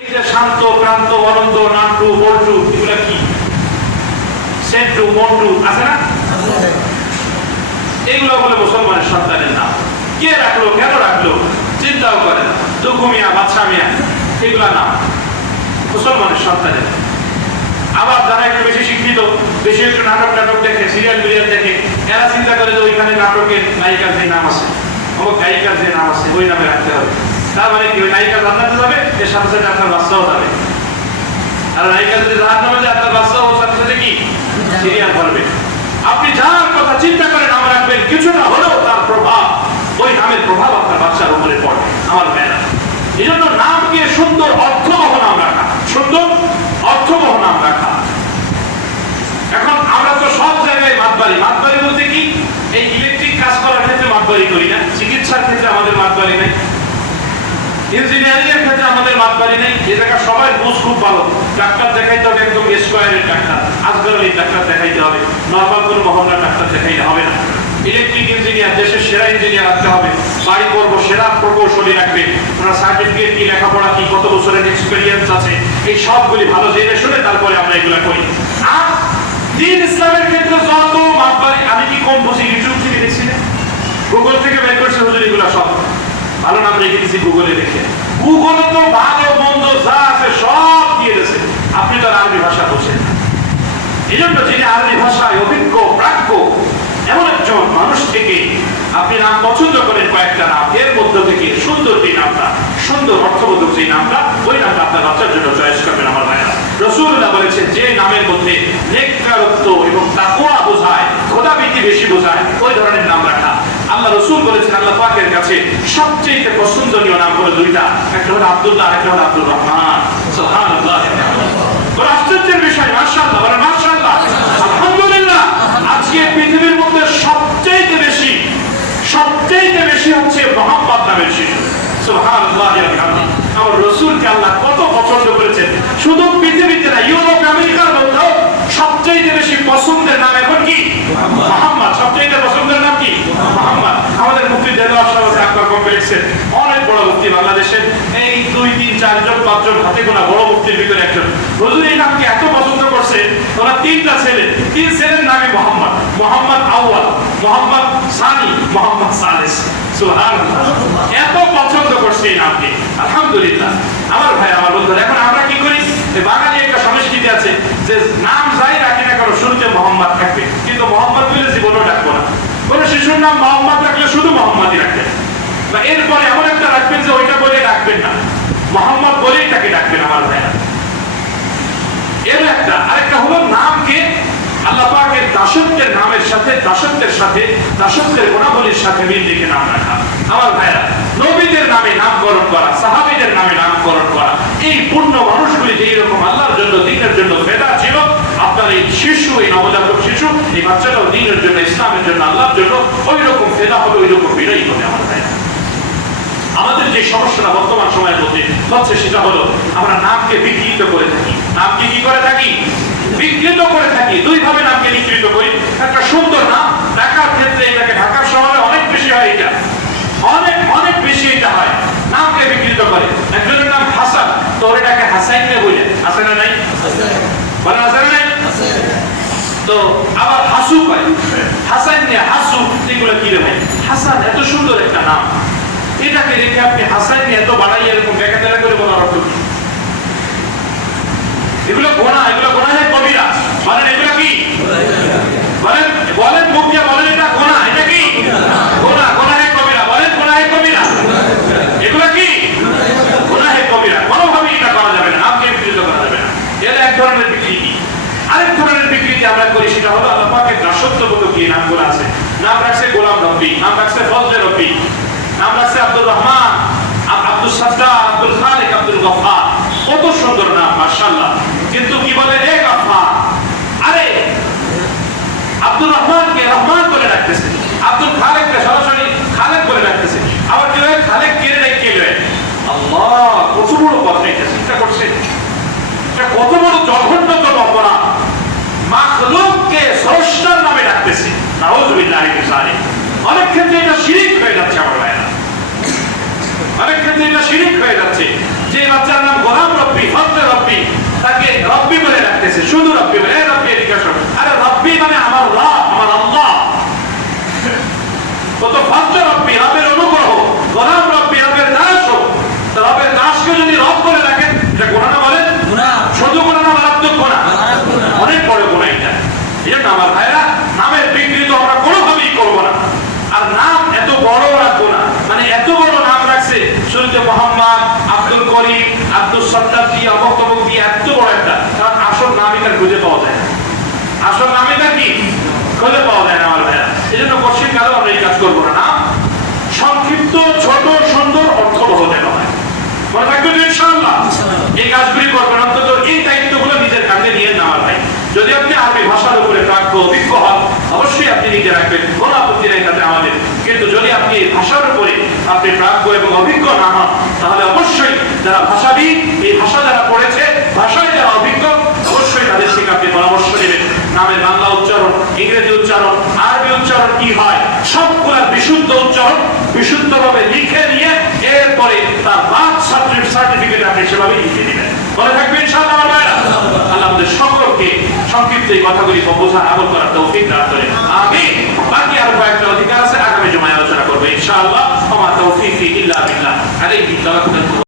এই যে শান্ত প্রান্ত অনন্ত নাট্টু বল্টু এগুলা কি সেন্টু মন্টু আছে না, এগুলো বলে মুসলমানের সন্তানের নাম। কে রাখলো, কেন রাখলো, চিন্তাও করে না। দুঃখু মিয়া, বাদশা মিয়া, এগুলা নাম মুসলমানের সন্তানের। আবার যারা একটু বেশি শিক্ষিত, বেশি একটু নাটক দেখে, সিরিয়াল দেখে, এরা চিন্তা করে যে ওইখানে নাটকের নায়িকার যে নাম আছে, অমুক গায়িকার যে নাম আছে, ওই নামে রাখতে হবে। তার মানে কি ওই নায়িকা জান্নাতে যাবে, এর সাথে সাথে আপনার বাচ্চাও যাবে। আর নায়িকা যদি জাহান্নামে যায়, আপনার বাচ্চাও ওর সাথে সাথে কি সিরিয়াল করবে। আপনি যার কথা চিন্তা করে নাম রাখবেন, কিছুটা হলেও তার প্রভাব, ওই নামের প্রভাব আপনার বাচ্চার উপরে পড়ে। আমার মেয়েরা, এই জন্য নামকে সুন্দর অর্থবহ নাম রাখা, সুন্দর অর্থবহ নাম রাখা। এখন আমরা তো সব জায়গায় মাতবাড়ি বলতে কি, এই ইলেকট্রিক কাজ করার ক্ষেত্রে মাতবাড়ি করি না, চিকিৎসার ক্ষেত্রে আমাদের মাতবাড়ি নেই, ইঞ্জিনিয়ারিং এর ক্ষেত্রে আমাদের মাতবাড়ি নেই। এই জায়গা সবাই বুঝ খুব ভালো, ডাক্তার দেখাইতে হবে একদম স্কোয়ারের ডাক্তার, আজগরালি ডাক্তার দেখাইতে হবে, নরমাল কোনো মহল্লার ডাক্তার দেখাইতে হবে না। ইলেকট্রিক ইঞ্জিনিয়ার, দেশের সেরা ইঞ্জিনিয়ার রাখতে হবে, বাড়ি করবো সেরা প্রকৌশলী রাখবে, ওনার সার্টিফিকেট কি, লেখাপড়া কি, কত বছরের এক্সপেরিয়েন্স আছে, এই সবগুলি ভালো জেনে শুনে তারপরে আমরা এগুলা করি। আর দ্বীন ইসলামের ক্ষেত্রে যত মাতবাড়ি, আমি কি কম বুঝি, ইউটিউব থেকে দেখছি না, গুগল থেকে বের করছে হুজুর, এগুলা সব ভালো নাম রেখে দিচ্ছি গুগলে দেখে। গুগলে তো ভালো মন্দ যা আছে সব দিয়ে দিয়েছে, আপনি তো আরবি ভাষা বোঝেন না। এই জন্য যিনি আরবি ভাষায় অভিজ্ঞ প্রাজ্ঞ এমন একজন মানুষ থেকে আপনি নাম পছন্দ করেন কয়েকটা নাম, এর মধ্য থেকে সুন্দর যে নামটা, সুন্দর অর্থবোধক যে নামটা, ওই নামটা আপনার বাচ্চার জন্য চয়েস করবেন। আমার ভাইরা, রাসূলুল্লাহ বলেছেন যে নামের মধ্যে নেককারত্ব এবং তাকওয়া বোঝায়, খোদাভীতি বেশি বোঝায়, ওই ধরনের নাম রাখা। আল্লাহ রাসূল বলেছেন আল্লাহ পাকের কাছে সবচেয়ে পছন্দনীয় নাম হলো দুইটা, একটা হলো আব্দুল্লাহ, একটা হলো আব্দুর রহমান। সুবহানাল্লাহ, বড় আশ্চর্যের বিষয়। মাশাআল্লাহ, বড় মাশাআল্লাহ, আলহামদুলিল্লাহ। আজকে পৃথিবীর মধ্যে সবচেয়ে বেশি হচ্ছে মুহাম্মদ নামের শিশু। সুবহানাল্লাহ, আমার রাসূলকে আল্লাহ কত পছন্দ করেছেন। শুধু পৃথিবীতে না, ইউরোপ আমেরিকার মধ্যেও সবচেয়ে বেশি পছন্দের নাম এখন কি মুহাম্মদ। সবচেয়ে পছন্দের নাম কি মুহাম্মদ। আমাদের মুফতি দেওয়ার সাথে আকবর কমপ্লেক্সের অনেক বড় মুফতি, বাংলাদেশের এই 2, 3, 4 জন 5 জন হাতে গোনা বড় মুফতির ভিতরে একজন। হুজুর এই নামকে এত পছন্দ করছে, ওরা 3টা ছেলে, 3 ছেলের নামই মোহাম্মদ। মোহাম্মদ আউয়াল, মোহাম্মদ সানি, মোহাম্মদ সালেস। সুবহানাল্লাহ, এত পছন্দ করছে এই নামকে। আলহামদুলিল্লাহ। আমার ভাই, আমার বন্ধুরা, এখন আমরা কি করি, বাঙালি একটা সংস্কৃতি আছে যে নাম যাই রাখি না কারো শুরুতে মোহাম্মদ থাকবে, কিন্তু মোহাম্মদ বলে জীবনও ডাকবো না। কোন শিশুর নাম মোহাম্মদ রাখলে শুধু মোহাম্মদই রাখবেন, বা এরপরে এমন একটা রাখবেন যে ওইটা বলে ডাকবেন না, মোহাম্মদ বলেই তাকে ডাকবেন। আমার ভাইরা, এর একটা আরেকটা হলো নামকে আল্লাহ পাকের দাসত্বের নামের সাথে, দাসত্বের গুণাবলীর সাথে মিল রেখে নাম রাখা। আমার ভাইরা, নবীদের নামে নামকরণ করা, সাহাবীদের নামে নামকরণ করা, এই পূর্ণ মানুষগুলি যে এরকম আল্লাহর জন্য, দ্বীনের জন্য ফেদা ছিল, আপনার এই শিশু, এই নবজাতক শিশু, এই বাচ্চাটাও দ্বীনের জন্য, ইসলামের জন্য, আল্লাহর জন্য ওই রকম ফেদা হবে, ওই রকম বিনয়ী হবে। আমার ভাইরা, আমাদের যে সমস্যাটা বর্তমান সময়ের মধ্যে হচ্ছে সেটা হলো আমরা নামকে বিকৃত করে থাকি। নামকে কি করে থাকি? বিকৃত করে থাকি। দুইভাবে নামকে বিকৃত করি। একটা সুন্দর নাম ঢাকার ক্ষেত্রে, এটাকে ঢাকার শহরে অনেক বেশি হয়, এটা অনেক বেশি এটা হয়, নামকে বিকৃত করে। একজনের নাম হাসান, তো এটাকে হাসাইন বলে, আছে না নাই? বলেন আছে না নাই? তো আবার হাসু কয়, হাসান নিয়ে হাসু, এগুলো কি রে ভাই? হাসান এত সুন্দর একটা নাম, এটাকে রেখে আপনি হাসান নিয়ে এত বাড়াই এরকম বেকাতেরা করে বলার অর্থ কি? এগুলো গোনা, এগুলো গোনা হয় কবিরা। বলেন এগুলো কি? বলেন মুখ দিয়ে বলেন, এটা গোনা, এটা কি গোনা? গোনা হয় কবিরা। বলেন গোনা হয় কবিরা। এগুলো কি গোনা হয় কবিরা। কোনোভাবেই এটা করা যাবে না, নামকে বিকৃত করা যাবে না। এটা এক ধরনের বিকৃতি। আরেক ধরনের বিকৃতি আমরা করি, সেটা হলো আল্লাহ পাকের দাসত্ববোধক যে নামগুলো আছে। নাম রাখছে গোলাম রব্বি, নাম রাখছে ফজলে রব্বি, নাম রাখছে আব্দুর রহমান, আব্দুল সাত্তার, আব্দুল খালিক, আব্দুল গফফার। কত সুন্দর নাম, মাশাআল্লাহ। কিন্তু কি বলে, এ গফফার, আরে আব্দুর রহমানকে রহমান বলে রাখতেছে, আব্দুল খালিককে সরাসরি খালেক বলে রাখতেছে। আবার কি হয়, খালেক কেড়ে নেয়, কে লয়? আল্লাহ। কত বড় কথা, এটা চিন্তা করছে, এটা কত বড় জঘন্যতম অপরাধ। মাখলুককে স্রষ্টার নামে ডাকতেছে, নাউযুবিল্লাহি মিন যালিক। অনেক ক্ষেত্রে এটা শিরক হয়ে যাচ্ছে। আমার ভাইরা, অনেক ক্ষেত্রে এটা শিরক হয়ে যাচ্ছে। যে বাচ্চার নাম গোলাম রব্বি, আব্দুল সত্তার দিয়ে অমুক তমুক দিয়ে এত বড় একটা, কারণ আসল নামই তার খুঁজে পাওয়া যায় না। আসল নামই তার কি খুঁজে পাওয়া যায় না আমার ভাইয়া। এই জন্য কোশ্চিন কারো আমরা এই কাজ করবো না। নাম সংক্ষিপ্ত, ছোট, সুন্দর, অর্থবহ যেন হয়। মনে থাকবে তো ইনশাআল্লাহ। এই কাজগুলি করবেন, অন্তত এই দায়িত্বগুলো নিজের কাঁধে নিয়ে না আমার ভাই। যদি আপনি আরবি ভাষার উপরে প্রাজ্ঞ অভিজ্ঞ হন, অবশ্যই আপনি নিজে রাখবেন, কোনো আপত্তি নেই তাতে আমাদের। কিন্তু যদি আপনি এই ভাষার উপরে আপনি প্রাজ্ঞ এবং অভিজ্ঞ না হন, তাহলে অবশ্যই যারা ভাষাবিদ, এই ভাষা যারা পড়েছে, ভাষায় যারা অভিজ্ঞ, অবশ্যই তাদের থেকে আপনি পরামর্শ নেবেন। নামের বাংলা উচ্চারণ, ইংরেজি উচ্চারণ, আরবি উচ্চারণ কি হয়, সবগুলা বিশুদ্ধ উচ্চারণ বিশুদ্ধভাবে লিখে নিয়ে এরপরে তার বার্থ সার্টিফিকেট আপনি সেভাবে লিখে দিবেন। মনে থাকবে ইনশাআল্লাহ। আল্লাহ আমাদের সকলকে সংক্ষিপ্ত এই কথাগুলি বোঝার, আমল করার তৌফিক দান করেন। আমিন। বাকি আরো কয়েকটা অধিকার আছে, আগামী জুমায় আলোচনা করবো ইনশাআল্লাহ। ওয়া মা তাওফীকি ইল্লা বিল্লাহ, আলাইহি তাওয়াক্কালতু।